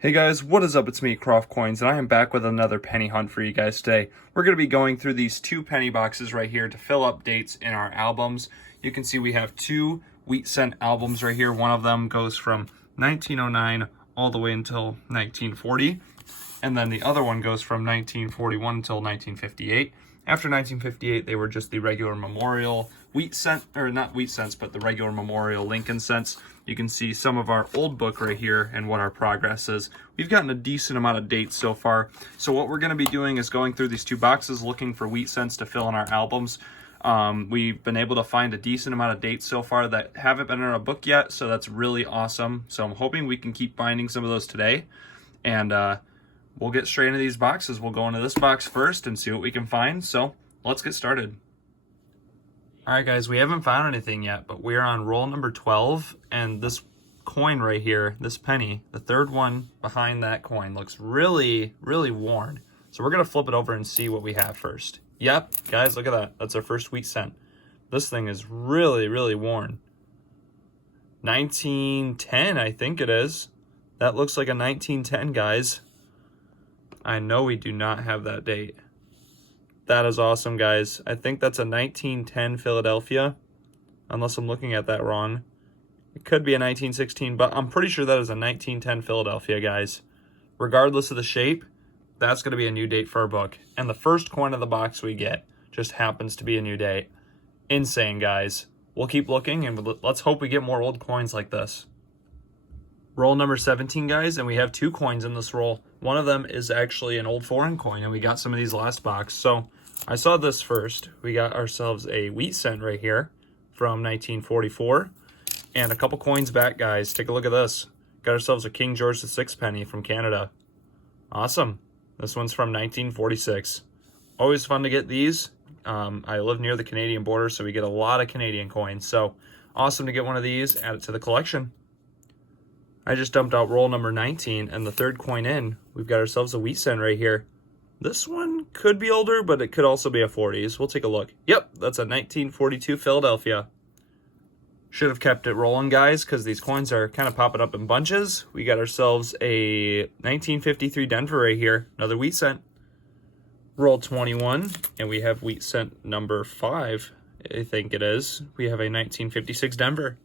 Hey guys, what is up? It's me, Croft Coins, and I am back with another penny hunt for you guys today. We're going to be going through these two penny boxes right here to fill up dates in our albums. You can see we have two wheat cent albums right here. One of them goes from 1909 all the way until 1940, and then the other one goes from 1941 until 1958. After 1958, they were just the regular memorial wheat cent, or not wheat cents, but the regular memorial Lincoln cents. You can see some of our old book right here and what our progress is. We've gotten a decent amount of dates so far. So what we're going to be doing is going through these two boxes looking for wheat cents to fill in our albums. We've been able to find a decent amount of dates so far that haven't been in our book yet, so that's really awesome. So I'm hoping we can keep finding some of those today. And we'll get straight into these boxes. We'll go into this box first and see what we can find. So let's get started. All right, guys, we haven't found anything yet, but we're on roll number 12, and this coin right here, this penny, the third one behind that coin, looks really, really worn. So we're going to flip it over and see what we have first. Yep, guys, look at that. That's our first wheat cent. This thing is really, really worn. 1910, I think it is. That looks like a 1910, guys. I know we do not have that date. That is awesome, guys. I think that's a 1910 Philadelphia, unless I'm looking at that wrong. It could be a 1916, but I'm pretty sure that is a 1910 Philadelphia, guys. Regardless of the shape, that's going to be a new date for our book. And the first coin of the box we get just happens to be a new date. Insane, guys. We'll keep looking, and let's hope we get more old coins like this. Roll number 17, guys, and we have two coins in this roll. One of them is actually an old foreign coin, and we got some of these last box. So I saw this first. We got ourselves a wheat cent right here from 1944. And a couple coins back, guys. Take a look at this. Got ourselves a King George VI penny from Canada. Awesome. This one's from 1946. Always fun to get these. I live near the Canadian border, so we get a lot of Canadian coins. So awesome to get one of these, add it to the collection. I just dumped out roll number 19, and the third coin in, we've got ourselves a wheat cent right here. This one could be older, but it could also be a 40s. We'll take a look. Yep, that's a 1942 Philadelphia. Should have kept it rolling, guys, because these coins are kind of popping up in bunches. We got ourselves a 1953 Denver right here, another wheat cent. Roll 21, and we have wheat cent number 5, I think it is. We have a 1956 Denver.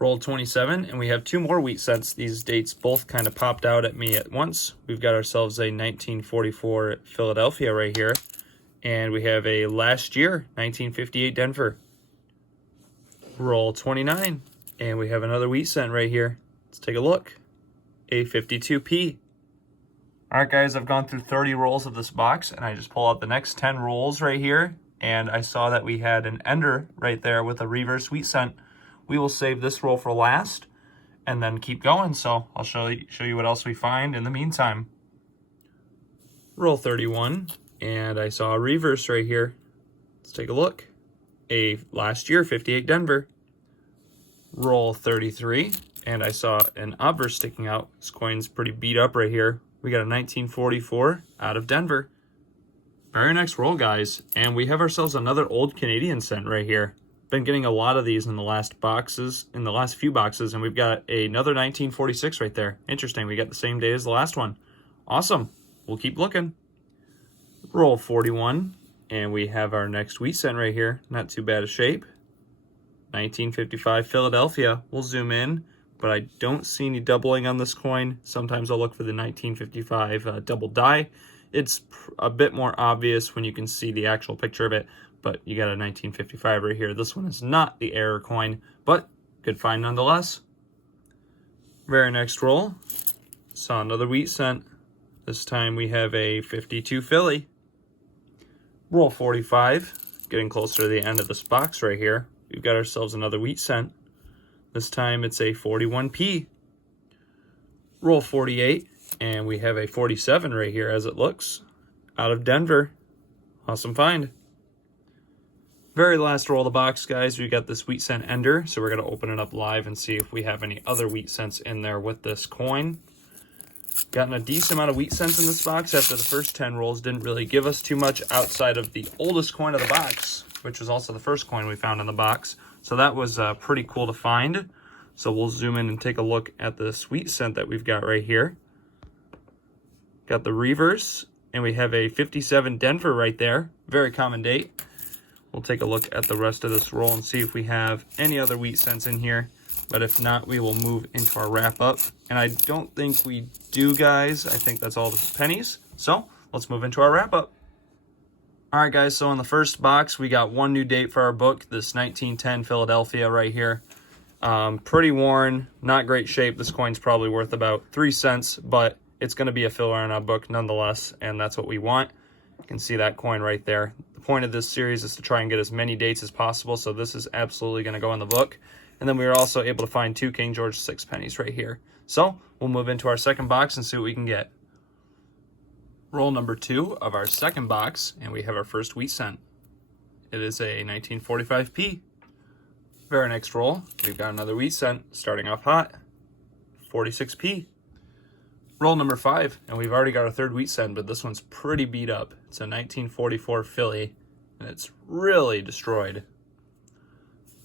Roll 27, and we have two more wheat cents. These dates both kind of popped out at me at once. We've got ourselves a 1944 Philadelphia right here, and we have a last year 1958 Denver. Roll 29, and we have another wheat cent right here. Let's take a look. A 52p. All right, guys, I've gone through 30 rolls of this box, and I just pull out the next 10 rolls right here, and I saw that we had an ender right there with a reverse wheat cent. We will save this roll for last and then keep going. So I'll show you what else we find in the meantime. Roll 31, and I saw a reverse right here. Let's take a look. A last year 58 Denver. Roll 33, and I saw an obverse sticking out. This coin's pretty beat up right here. We got a 1944 out of Denver. Very next roll, guys, and we have ourselves another old Canadian cent right here. Been getting a lot of these in the last few boxes, and we've got another 1946 right there. Interesting, we got the same day as the last one. Awesome, we'll keep looking. Roll 41, and we have our next wheat cent right here. Not too bad a shape. 1955 Philadelphia. We'll zoom in, but I don't see any doubling on this coin. Sometimes I'll look for the 1955 double die. It's a bit more obvious when you can see the actual picture of it, but you got a 1955 right here. This one is not the error coin, but good find nonetheless. Very next roll, saw another wheat cent. This time we have a 52 Philly. Roll 45, getting closer to the end of this box right here. We've got ourselves another wheat cent. This time it's a 41p. Roll 48, and we have a 47 right here as it looks. Out of Denver. Awesome find. Very last roll of the box, guys, we got this wheat cent ender, so we're going to open it up live and see if we have any other wheat cents in there with this coin. Gotten a decent amount of wheat cents in this box after the first 10 rolls didn't really give us too much outside of the oldest coin of the box, which was also the first coin we found in the box. So that was pretty cool to find. So we'll zoom in and take a look at the sweet scent that we've got right here. Got the reverse, and we have a 57 Denver right there. Very common date. We'll take a look at the rest of this roll and see if we have any other wheat scents in here. But if not, we will move into our wrap up. And I don't think we do, guys. I think that's all the pennies. So let's move into our wrap up. All right, guys. So in the first box, we got one new date for our book. This 1910 Philadelphia right here. Pretty worn, not great shape. This coin's probably worth about 3 cents, but it's going to be a filler in our book nonetheless, and that's what we want. You can see that coin right there. The point of this series is to try and get as many dates as possible, so this is absolutely going to go in the book. And then we were also able to find 2 King George 6 pennies right here. So we'll move into our second box and see what we can get. Roll number 2 of our second box, and we have our first wheat cent. It is a 1945p. Very next roll, we've got another wheat cent, starting off hot, 46p. Roll number 5, and we've already got our third wheat cent, but this one's pretty beat up. It's a 1944 Philly, and it's really destroyed.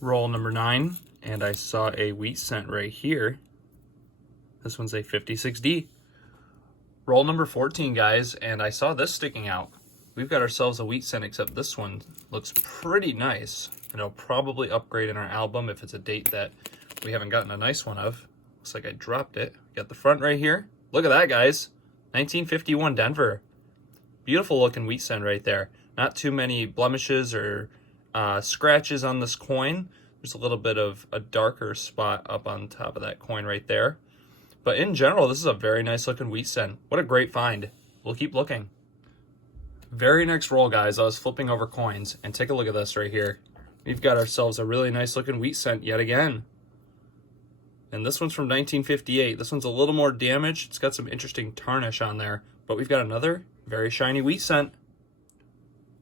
Roll number 9, and I saw a wheat cent right here. This one's a 56D. Roll number 14, guys, and I saw this sticking out. We've got ourselves a wheat cent, except this one looks pretty nice. And it'll probably upgrade in our album if it's a date that we haven't gotten a nice one of. Looks like I dropped it. Got the front right here. Look at that, guys. 1951 Denver. Beautiful looking wheat cent right there. Not too many blemishes or scratches on this coin. There's a little bit of a darker spot up on top of that coin right there. But in general, this is a very nice looking wheat cent. What a great find. We'll keep looking. Very next roll, guys, I was flipping over coins, and take a look at this right here. We've got ourselves a really nice looking wheat cent yet again. And this one's from 1958. This one's a little more damaged. It's got some interesting tarnish on there, but we've got another very shiny wheat cent.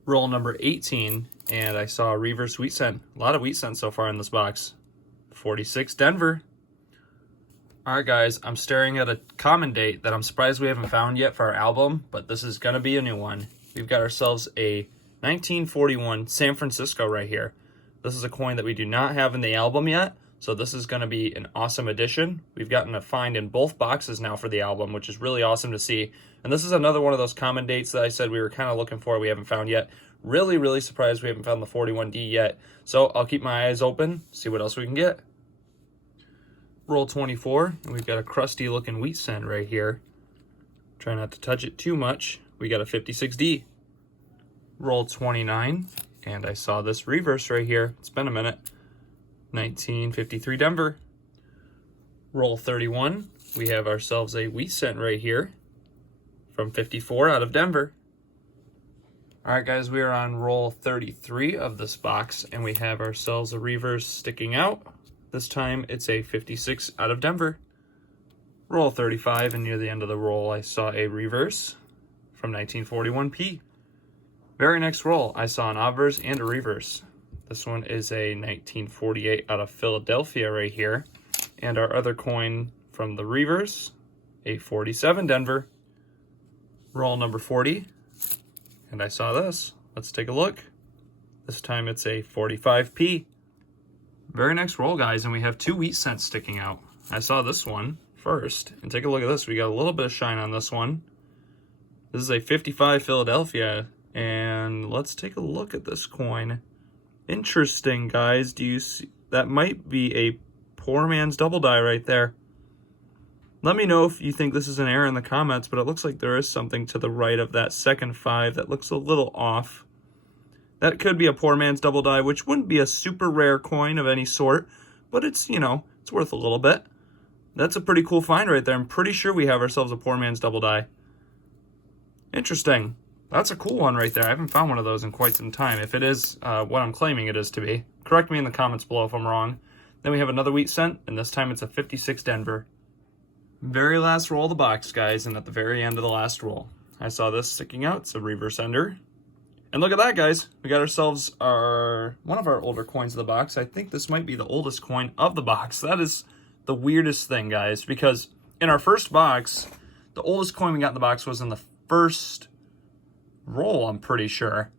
Roll number 18, and I saw a reverse wheat cent. A lot of wheat cents so far in this box. 46 Denver. All right, guys, I'm staring at a common date that I'm surprised we haven't found yet for our album, but this is going to be a new one. We've got ourselves a 1941 San Francisco right here. This is a coin that we do not have in the album yet, so this is going to be an awesome addition. We've gotten a find in both boxes now for the album, which is really awesome to see. And this is another one of those common dates that I said we were kind of looking for, we haven't found yet. Really, really surprised we haven't found the 41D yet. So I'll keep my eyes open, see what else we can get. Roll 24, and we've got a crusty looking wheat cent right here. Try not to touch it too much. We got a 56D. Roll 29, and I saw this reverse right here. It's been a minute. 1953 Denver. Roll 31, we have ourselves a wheat cent right here from 54 out of Denver. All right, guys, we are on roll 33 of this box, and we have ourselves a reverse sticking out. This time it's a 56 out of Denver. Roll 35, and near the end of the roll, I saw a reverse from 1941p. Very next roll, I saw an obverse and a reverse. This one is a 1948 out of Philadelphia right here. And our other coin from the reverse, a 47 Denver. Roll number 40, and I saw this. Let's take a look. This time it's a 45p. Very next roll, guys, and we have 2 wheat cents sticking out. I saw this one first, and take a look at this. We got a little bit of shine on this one. This is a 55 Philadelphia, and let's take a look at this coin. Interesting, guys. Do you see? That might be a poor man's double die right there. Let me know if you think this is an error in the comments, but it looks like there is something to the right of that second 5 that looks a little off. That could be a poor man's double die, which wouldn't be a super rare coin of any sort, but it's, you know, it's worth a little bit. That's a pretty cool find right there. I'm pretty sure we have ourselves a poor man's double die. Interesting. That's a cool one right there. I haven't found one of those in quite some time. If it is what I'm claiming it is to be, correct me in the comments below if I'm wrong. Then we have another wheat cent, and this time it's a 56 Denver. Very last roll of the box, guys, and at the very end of the last roll, I saw this sticking out. It's a reverse ender. And look at that, guys. We got ourselves one of our older coins of the box. I think this might be the oldest coin of the box. That is the weirdest thing, guys, because in our first box, the oldest coin we got in the box was in the first roll, I'm pretty sure.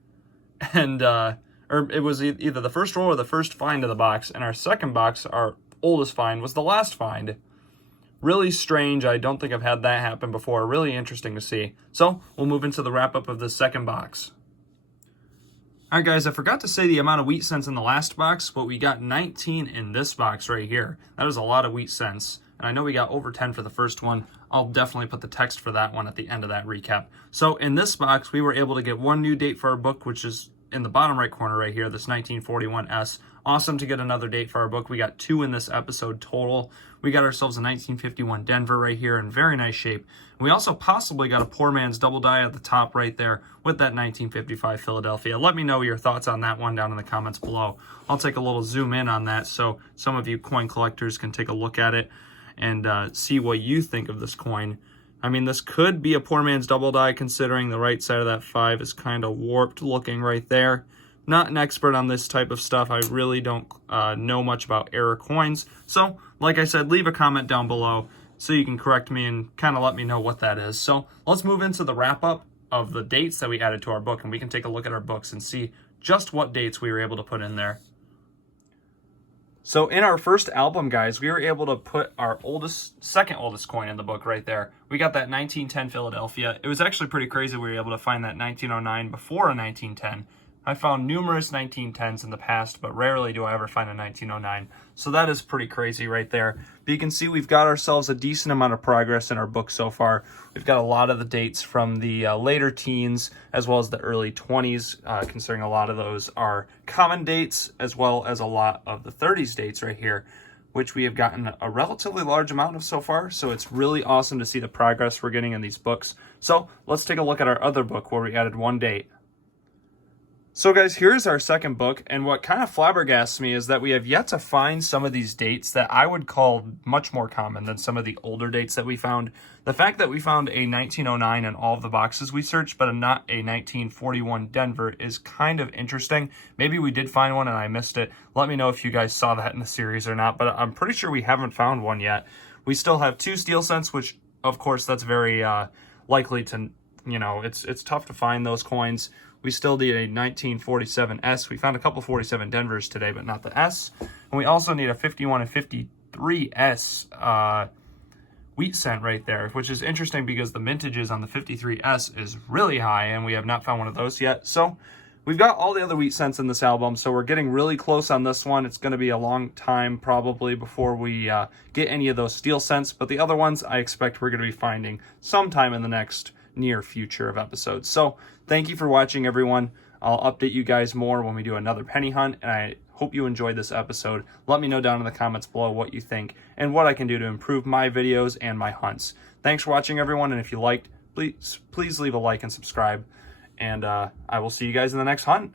And or it was either the first roll or the first find of the box. In our second box, our oldest find was the last find. Really strange. I don't think I've had that happen before. Really interesting to see. So we'll move into the wrap-up of the second box. All right, guys, I forgot to say the amount of wheat cents in the last box, but we got 19 in this box right here. That is a lot of wheat cents. And I know we got over 10 for the first one. I'll definitely put the text for that one at the end of that recap. So in this box, we were able to get one new date for our book, which is in the bottom right corner right here, this 1941S. Awesome to get another date for our book. We got 2 in this episode total. We got ourselves a 1951 Denver right here in very nice shape. We also possibly got a poor man's double die at the top right there with that 1955 Philadelphia. Let me know your thoughts on that one down in the comments below. I'll take a little zoom in on that so some of you coin collectors can take a look at it and see what you think of this coin. I mean, this could be a poor man's double die considering the right side of that 5 is kind of warped looking right there. Not an expert on this type of stuff. I really don't know much about error coins. So, like I said, leave a comment down below so you can correct me and kind of let me know what that is. So, let's move into the wrap-up of the dates that we added to our book, and we can take a look at our books and see just what dates we were able to put in there. So in our first album, guys, we were able to put our second oldest coin in the book right there. We got that 1910 Philadelphia. It was actually pretty crazy we were able to find that 1909 before a 1910. I found numerous 1910s in the past, but rarely do I ever find a 1909. So that is pretty crazy right there. But you can see we've got ourselves a decent amount of progress in our book so far. We've got a lot of the dates from the later teens as well as the early 20s, considering a lot of those are common dates, as well as a lot of the 30s dates right here, which we have gotten a relatively large amount of so far. So it's really awesome to see the progress we're getting in these books. So let's take a look at our other book where we added one date. So guys, here's our second book, and what kind of flabbergasts me is that we have yet to find some of these dates that I would call much more common than some of the older dates that we found. The fact that we found a 1909 in all of the boxes we searched, but not a 1941 Denver is kind of interesting. Maybe we did find one and I missed it. Let me know if you guys saw that in the series or not, but I'm pretty sure we haven't found one yet. We still have 2 steel cents, which of course that's very likely to, you know, it's tough to find those coins. We still need a 1947 S. We found a couple 47 Denvers today, but not the S. And we also need a 51 and 53 S wheat cent right there, which is interesting because the mintages on the 53 S is really high, and we have not found one of those yet. So we've got all the other wheat cents in this album, so we're getting really close on this one. It's going to be a long time probably before we get any of those steel cents, but the other ones I expect we're going to be finding sometime in the next near future of episodes. So thank you for watching, everyone. I'll update you guys more when we do another penny hunt, and I hope you enjoyed this episode. Let me know down in the comments below what you think and what I can do to improve my videos and my hunts. Thanks for watching, everyone, and if you liked, please leave a like and subscribe, and I will see you guys in the next hunt.